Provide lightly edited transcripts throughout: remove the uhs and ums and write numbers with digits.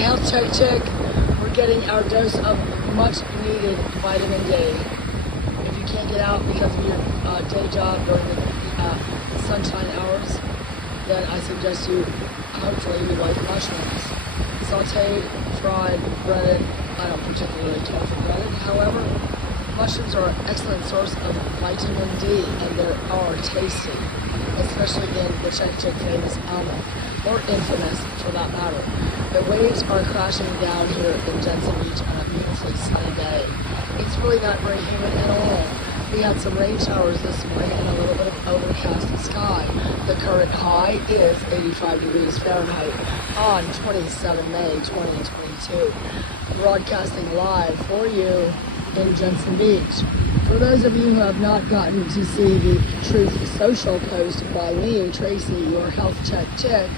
Health Czechchick. We're getting our dose of much needed vitamin D. If you can't get out because of your day job during the sunshine hours, then I suggest you, hopefully you like mushrooms. Sauteed, fried, breaded. I don't particularly care for breaded. However, mushrooms are an excellent source of vitamin D and they are tasty, especially in the Czechchick famous almond, or infamous for that matter. The waves are crashing down here in Jensen Beach on a beautifully sunny day. It's really not very humid at all. We had some rain showers this morning and a little bit of overcast sky. The current high is 85 degrees Fahrenheit on 27 May 2022. Broadcasting live for you in Jensen Beach. For those of you who have not gotten to see the Truth Social post by me, Tracy, your health check chick,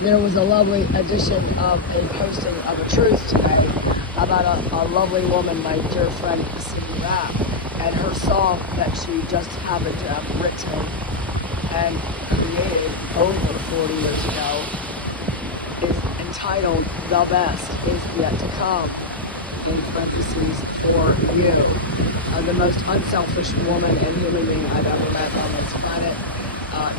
there was a lovely edition of a posting of a truth today about a lovely woman, my dear friend Cindy Rapp, and her song that she just happened to have written and created over 40 years ago is entitled "The Best Is Yet to Come," in parentheses, for you. The most unselfish woman and human being I've ever met on this planet,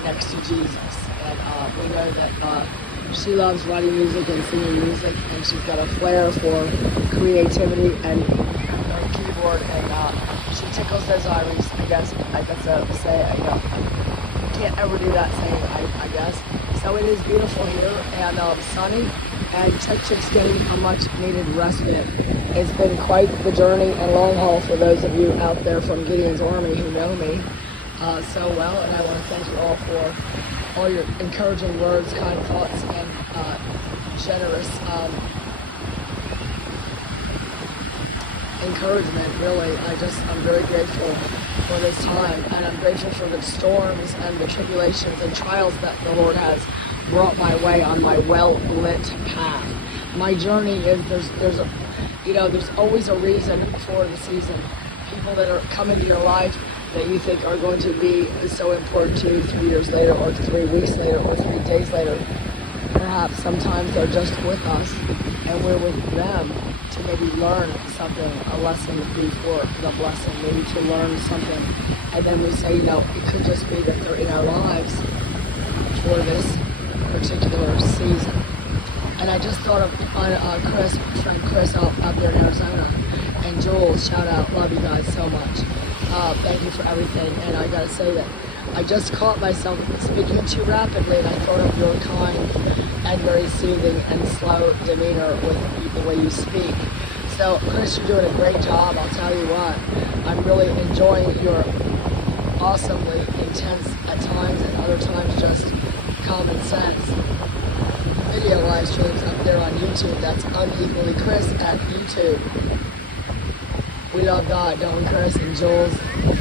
next to Jesus. And we know that she loves writing music and singing music, and she's got a flair for creativity and on keyboard, and she tickles those ivories, I guess I say, you know, can't ever do that saying, I guess. So it is beautiful here and sunny, and Czechchick's getting a much needed respite. It's been quite the journey and long haul for those of you out there from Gideon's Army who know me so well, and I want to thank you all for all your encouraging words, kind thoughts, and generous encouragement, really. I'm very grateful for this time, and I'm grateful for the storms and the tribulations and trials that the Lord has brought my way on my well-lit path. My journey is, there's always a reason for the season. People that are coming to your life that you think are going to be so important to you 3 years later, or 3 weeks later, or 3 days later. Perhaps sometimes they're just with us, and we're with them to maybe learn something, a lesson before the blessing, maybe to learn something. And then we say, it could just be that they're in our lives for this particular season. And I just thought of friend Chris out there in Arizona, and Jules, shout out, love you guys so much. Thank you for everything. And I gotta say that I just caught myself speaking too rapidly, and I thought of your kind and very soothing and slow demeanor with the way you speak. So, Chris, you're doing a great job. I'll tell you what, I'm really enjoying your awesomely intense at times, and other times just common sense video live streams up there on YouTube. That's Unequally Chris at YouTube. We love God, don't we, Chris and Jules,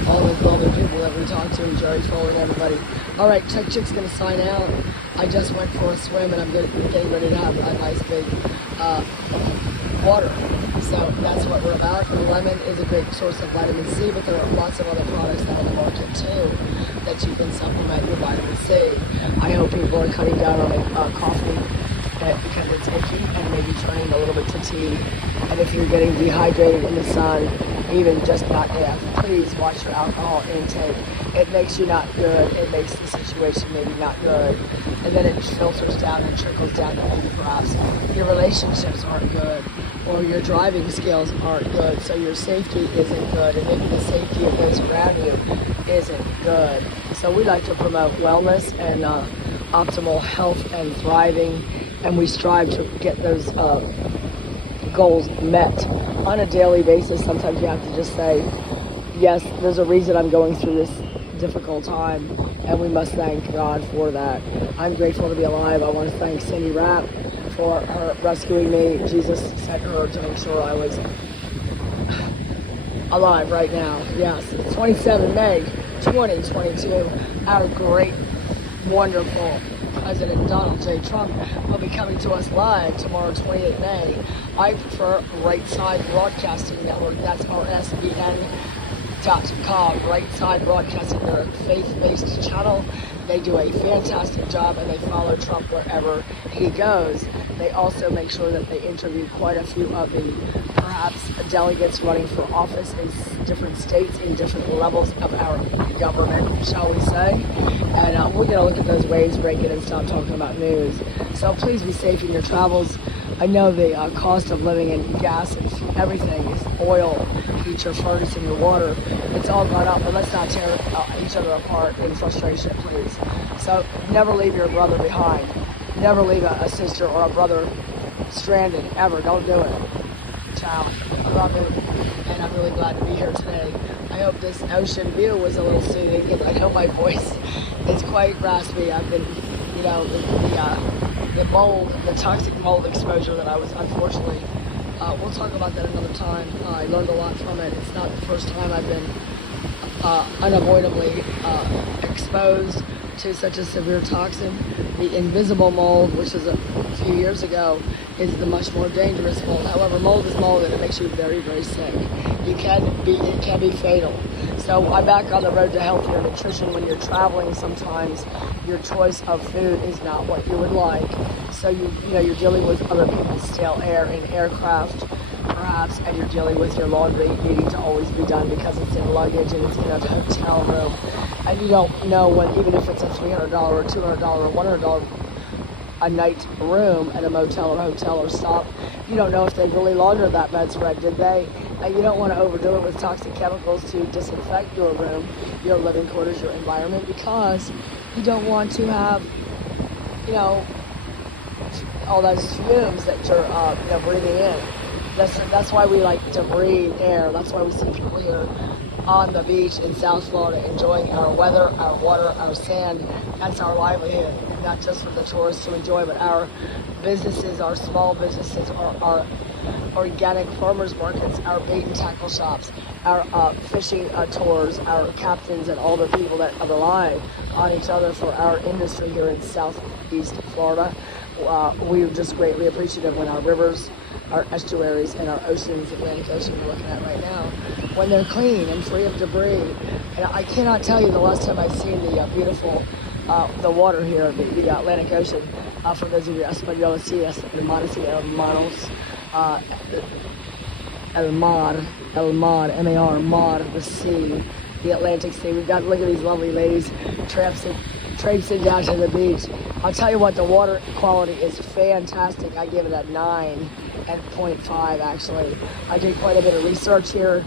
all the lovely people that we talk to, Jerry Foley and everybody. All right, Czechchick's going to sign out. I just went for a swim, and I'm getting ready to have a nice big water. So that's what we're about. The lemon is a great source of vitamin C, but there are lots of other products out on the market too that you can supplement your vitamin C. I hope people are cutting down on coffee because it's icky, and maybe turning a little bit to tea. And if you're getting dehydrated in the sun, even just not please watch your alcohol intake. It makes you not good. It makes the situation maybe not good. And then it filters down and trickles down to maybe perhaps your relationships aren't good, or your driving skills aren't good, so your safety isn't good, and maybe the safety of those around you isn't good. So we like to promote wellness and optimal health and thriving, and we strive to get those goals met on a daily basis. Sometimes you have to just say, yes, there's a reason I'm going through this difficult time, and we must thank God for that. I'm grateful to be alive. I want to thank Cindy Rapp for her rescuing me. Jesus sent her to make sure I was alive right now. Yes, it's 27 May 2022. Our great, wonderful President Donald J. Trump will be coming to us live tomorrow, 28 May. I prefer Right Side Broadcasting Network. That's our SBN right side broadcasting their faith-based channel. They do a fantastic job and they follow Trump wherever he goes. They also make sure that they interview quite a few of the perhaps delegates running for office in different states, in different levels of our government, shall we say. And we're going to look at those waves breaking and stop talking about news. So please be safe in your travels. I know the cost of living and gas and everything is oil, heat your furnace and your water. It's all gone up, but let's not tear each other apart in frustration, please. So never leave your brother behind. Never leave a sister or a brother stranded, ever. Don't do it. Ciao. I love it, and I'm really glad to be here today. I hope this ocean view was a little soothing, because I know my voice is quite raspy. I've been, the mold, the toxic mold exposure that I was unfortunately, we'll talk about that another time. I learned a lot from it. It's not the first time I've been unavoidably exposed to such a severe toxin. The invisible mold, which is a few years ago, is the much more dangerous mold. However, mold is mold and it makes you very, very sick. It can be fatal. So I'm back on the road to healthier nutrition. When you're traveling, sometimes your choice of food is not what you would like. So you're dealing with other people's stale air in aircraft, perhaps, and you're dealing with your laundry needing to always be done because it's in luggage and it's in a hotel room. And you don't know when, even if it's a $300 or $200 or $100 a night room at a motel or hotel or stop, you don't know if they really laundered that bedspread, did they? And you don't want to overdo it with toxic chemicals to disinfect your room, your living quarters, your environment, because you don't want to have, all those fumes that you're, breathing in. That's why we like to breathe air. That's why we see people here on the beach in South Florida enjoying our weather, our water, our sand. That's our livelihood, not just for the tourists to enjoy, but our businesses, our small businesses, our organic farmers markets, our bait and tackle shops, our fishing tours, our captains, and all the people that rely on each other for our industry here in Southeast Florida. We're just greatly appreciative when our rivers, our estuaries, and our oceans, Atlantic Ocean we're looking at right now, when they're clean and free of debris. And I cannot tell you the last time I've seen the beautiful, the water here, the Atlantic Ocean. For those of you españoles, sí, hermanos y hermanos, el mar, M-A-R, mar, the sea, the Atlantic Sea. We've got, look at these lovely ladies traipsing down to the beach. I'll tell you what, the water quality is fantastic. I give it a 9.5 actually. I did quite a bit of research here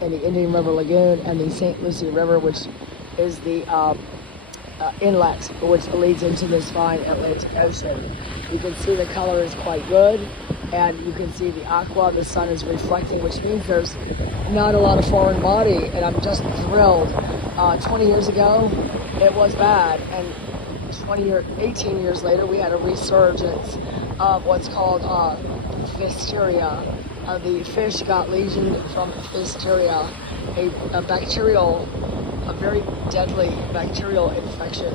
in the Indian River Lagoon and the St. Lucie River, which is the inlet which leads into this fine Atlantic Ocean. You can see the color is quite good, and you can see the aqua, the sun is reflecting, which means there's not a lot of foreign body, and I'm just thrilled. 20 years ago, it was bad, and 18 years later, we had a resurgence of what's called Fisteria. The fish got lesioned from Fisteria, a very deadly bacterial infection,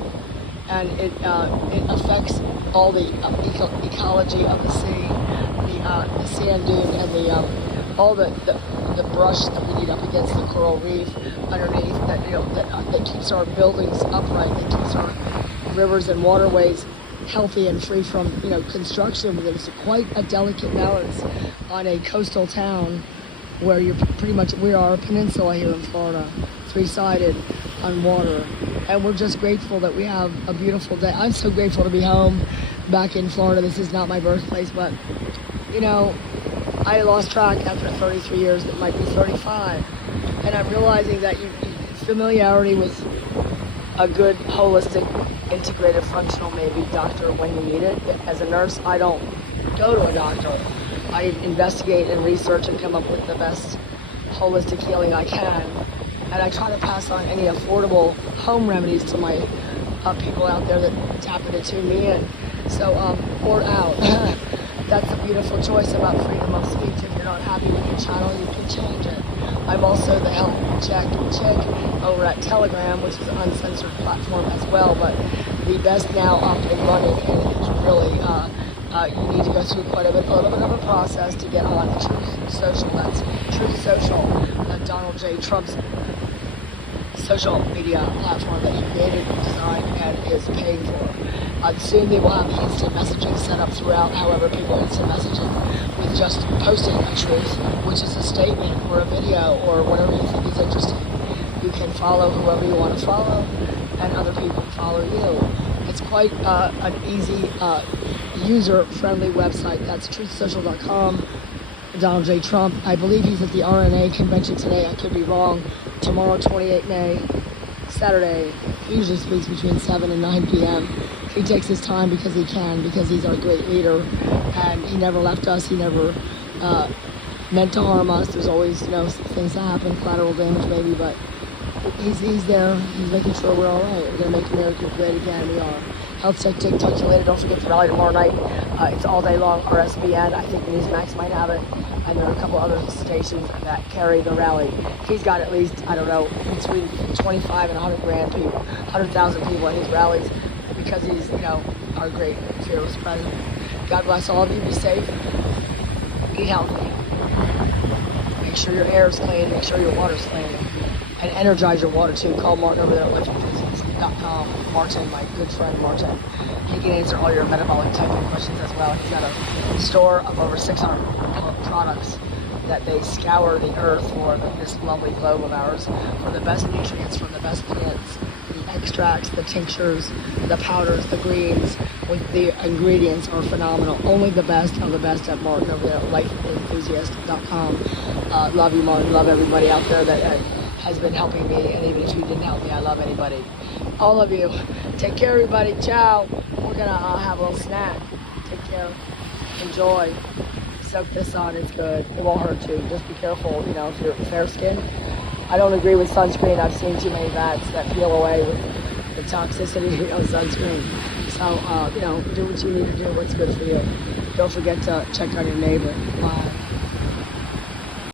and it affects all the ecology of the sea, the sand dune, and all the brush that we need up against the coral reef underneath that keeps our buildings upright, that keeps our rivers and waterways healthy and free from construction. There's quite a delicate balance on a coastal town where we are a peninsula here in Florida, three-sided on water, and we're just grateful that we have a beautiful day. I'm so grateful to be home back in Florida. This is not my birthplace, but I lost track after 33 years. It might be 35, and I'm realizing that familiarity with a good holistic integrative functional maybe doctor when you need it. As a nurse, I don't go to a doctor. I investigate and research and come up with the best holistic healing I can, and I try to pass on any affordable home remedies to my people out there that tap into tune me in. So or out. That's a beautiful choice about freedom of speech. If you're not happy with your channel, you can change it. I'm also the health Czechchick over at Telegram, which is an uncensored platform as well, but the best now up and running, and it's really, you need to go through a little bit of a process to get on Truth Social. That's Truth Social, Donald J. J. Trump's social media platform that he created, designed, and is paying for. Soon they will have instant messaging set up throughout. However, people instant messaging with just posting a truth, which is a statement or a video or whatever you think is interesting. You can follow whoever you want to follow, and other people follow you. It's quite an easy, user-friendly website. That's truthsocial.com. Donald J. Trump. I believe he's at the RNA convention today. I could be wrong. Tomorrow, 28 May, Saturday. He usually speaks between 7 and 9 p.m. He takes his time because he can, because he's our great leader. And he never left us. He never meant to harm us. There's always, things that happen, collateral damage maybe, but he's there. He's making sure we're all right. We're going to make America great again. We are. Health Check, Tick, talk to you later. Don't forget the rally tomorrow night. It's all day long. RSBN, I think Newsmax might have it. And there are a couple other stations that carry the rally. He's got at least, between 25 and 100 grand people, 100,000 people at his rallies because he's, our great fearless president. God bless all of you. Be safe. Eat healthy. Make sure your air is clean. Make sure your water's clean. And energize your water too. Call Martin over there at liftbusiness.com. Martin, my good friend Martin. He can answer all your metabolic typing questions as well. He's got a store of over 600 products that they scour the earth for this lovely globe of ours for the best nutrients from the best plants, the extracts, the tinctures, the powders, the greens. With the ingredients are phenomenal. Only the best of the best at Martin over there at lifeenthusiast.com. Love you, Martin. Love everybody out there that has been helping me, and even if you didn't help me, I love anybody. All of you. Take care, everybody. Ciao. We're gonna have a little snack. Take care. Enjoy. Soak this on. It's good. It won't hurt you. Just be careful, if you're fair skinned. I don't agree with sunscreen. I've seen too many vats that peel away with the toxicity of sunscreen. So, do what you need to do. What's good for you. Don't forget to check on your neighbor. Bye.